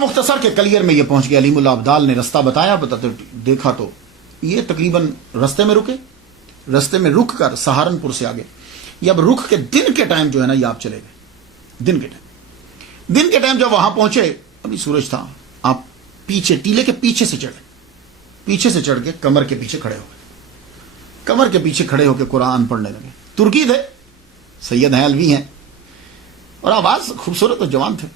مختصر کے کلیئر میں یہ پہنچ گیا. علیم اللہ ابدال نے رستہ بتایا, دیکھا تو یہ تقریباً رستے میں رکے, رستے میں رک کر سہارنپور سے آگے. یہ اب رک کے دن کے ٹائم جو ہے نا یہ آپ چلے گئے. دن کے ٹائم جب وہاں پہنچے ابھی سورج تھا, آپ پیچھے ٹیلے کے پیچھے سے چڑھ کے کمر کے پیچھے کھڑے ہو گئے. کمر کے پیچھے کھڑے ہو کے قرآن پڑھنے لگے. ترکی تھے, سید ہیں, علوی ہیں, اور آواز خوبصورت اور جوان تھے.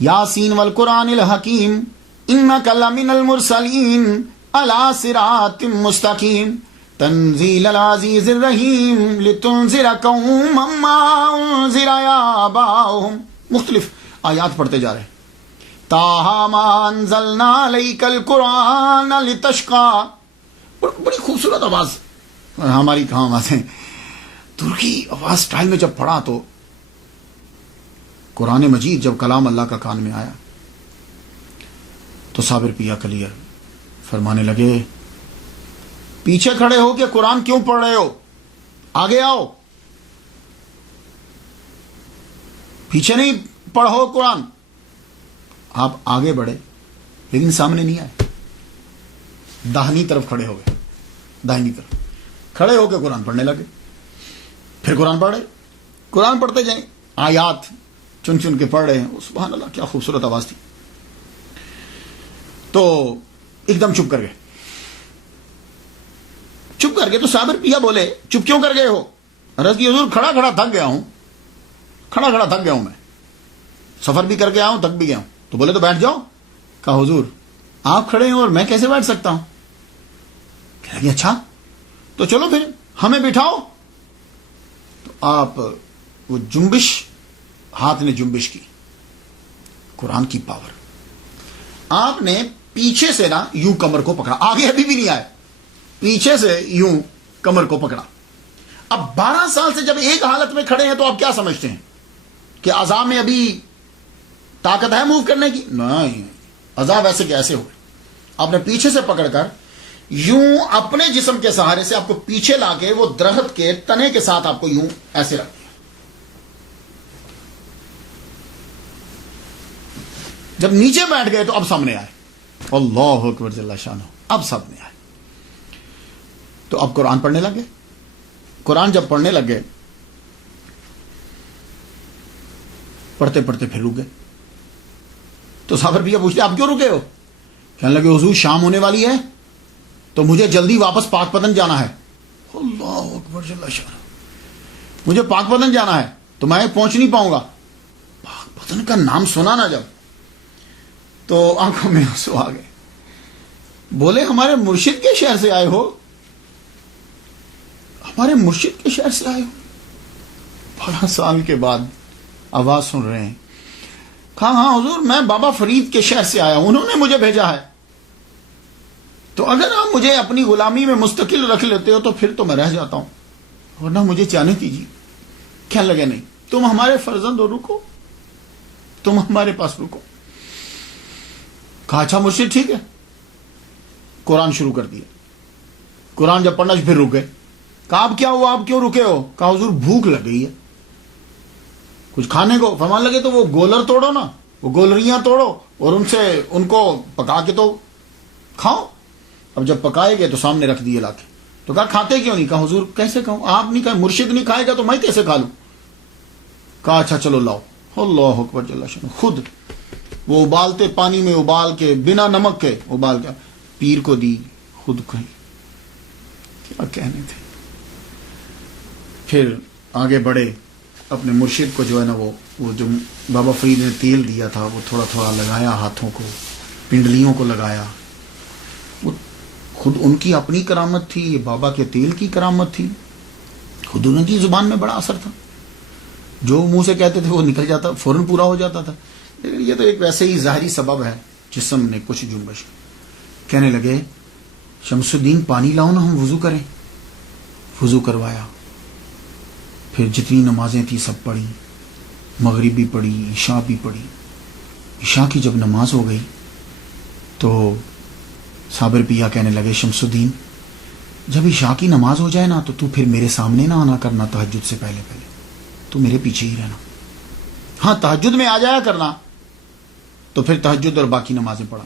یاسین والقرآن الحکیم انک لمن المرسلین علی صراط مستقیم تنزیل العزیز الرحیم لتنذر قوما ما انذر آباؤہم. مختلف آیات پڑھتے جا رہے. تاہا ما انزلنا علیک القرآن لتشقی. بڑی خوبصورت آواز, ہماری کہاں آوازیں, ترکی آواز سٹائل میں جب پڑھا تو قرآن مجید جب کلام اللہ کا کان میں آیا تو صابر پیا کلیئر فرمانے لگے, پیچھے کھڑے ہو کے قرآن کیوں پڑھ رہے ہو, آگے آؤ. پیچھے نہیں پڑھو قرآن. آپ آگے بڑھے لیکن سامنے نہیں آئے, داہنی طرف کھڑے ہو گئے. داہنی طرف کھڑے ہو کے قرآن پڑھنے لگے. پھر قرآن پڑھ رہے, قرآن پڑھتے جائیں, آیات چن چن کے پڑھ رہے ہیں. سبحان اللہ, کیا خوبصورت آواز تھی. تو ایک دم چپ کر گئے. تو صابر پیا بولے, چپ کیوں کر گئے ہو؟ عرض کی حضور کھڑا کھڑا تھک گیا ہوں میں, سفر بھی کر کے آؤں, تھک بھی گیا ہوں. تو بولے تو بیٹھ جاؤ. کہا حضور آپ کھڑے ہیں اور میں کیسے بیٹھ سکتا ہوں؟ کہہ لگے اچھا تو چلو پھر ہمیں بٹھاؤ. تو آپ وہ جنبش, ہاتھ نے جنبش کی, قرآن کی پاور. آپ نے پیچھے سے نا یوں کمر کو پکڑا, آگے ابھی بھی نہیں آئے, پیچھے سے یوں کمر کو پکڑا. اب 12 سال سے جب ایک حالت میں کھڑے ہیں تو آپ کیا سمجھتے ہیں کہ اعضاء میں ابھی طاقت ہے موو کرنے کی؟ نہیں, اعضاء ویسے کہ ایسے ہوئے. آپ نے پیچھے سے پکڑ کر یوں اپنے جسم کے سہارے سے آپ کو پیچھے لا کے وہ درخت کے تنے کے ساتھ آپ کو یوں ایسے رکھ دیا. جب نیچے بیٹھ گئے تو اب سامنے آئے. اللہ اکبر جل شانہ, اب سامنے آئے. تو اب قرآن پڑھنے لگے. قرآن جب پڑھنے لگے پڑھتے پھر رک گئے. تو صابر بھیا پوچھتے آپ کیوں رکے ہو؟ کہنے لگے حضور شام ہونے والی ہے تو مجھے جلدی واپس پاک پتن جانا ہے. اللہ اکبر جل شانہ, مجھے پاک پتن جانا ہے تو میں پہنچ نہیں پاؤں گا. پاک پتن کا نام سنا نا جب تو آنکھوں میں آنسو آ گئے. بولے ہمارے مرشد کے شہر سے آئے ہو؟ ہمارے مرشد کے شہر سے آئے ہو؟ 12 سال کے بعد آواز سن رہے ہیں. کہا ہاں حضور میں بابا فرید کے شہر سے آیا ہوں, انہوں نے مجھے بھیجا ہے. تو اگر آپ مجھے اپنی غلامی میں مستقل رکھ لیتے ہو تو پھر تو میں رہ جاتا ہوں, ورنہ مجھے جانے دیجیے. کہنے لگے نہیں, تم ہمارے فرزند ہو, رکو, تم ہمارے پاس رکو. کہا اچھا مرشد ٹھیک ہے. قرآن شروع کر دیا. قرآن جب پڑھنا پھر رک گئے. کہا اب کیا ہوا, آپ کیوں رکے ہو؟ کہا حضور بھوک لگ گئی ہے کچھ کھانے کو. فرمان لگے تو وہ گولر توڑو نا, وہ گولریاں توڑو اور ان سے ان کو پکا کے تو کھاؤ. اب جب پکائے گئے تو سامنے رکھ دیے لا کے. تو کہا کھاتے کیوں نہیں؟ کہا حضور کیسے کھاؤں, آپ نہیں کھائے, مرشد نہیں کھائے گا تو میں کیسے کھا لوں؟ کہا اچھا چلو لاؤ. اللہ اکبر جل شانہ, خود وہ ابالتے پانی میں ابال کے بنا نمک کے ابال کے پیر کو دی, خود کہیں. کیا کہنے تھے. پھر آگے بڑھے, اپنے مرشد کو جو ہے نا وہ جو بابا فرید نے تیل دیا تھا وہ تھوڑا تھوڑا لگایا, ہاتھوں کو, پنڈلیوں کو لگایا. وہ خود ان کی اپنی کرامت تھی, یہ بابا کے تیل کی کرامت تھی. خود ان کی زبان میں بڑا اثر تھا, جو منہ سے کہتے تھے وہ نکل جاتا, فوراً پورا ہو جاتا تھا. لیکن یہ تو ایک ویسے ہی ظاہری سبب ہے, جسم نے کچھ جنبش. کہنے لگے شمس الدین پانی لاؤ نا, ہم وضو کریں. وضو کروایا. پھر جتنی نمازیں تھیں سب پڑھی, مغرب بھی پڑھی, عشاء بھی پڑھی. عشاء کی جب نماز ہو گئی تو صابر پیا کہنے لگے شمس الدین جب عشاء کی نماز ہو جائے نا تو پھر میرے سامنے نہ آنا کرنا, تہجد سے پہلے تو میرے پیچھے ہی رہنا. ہاں تہجد میں آ جایا کرنا, تو پھر تہجد اور باقی نمازیں پڑھا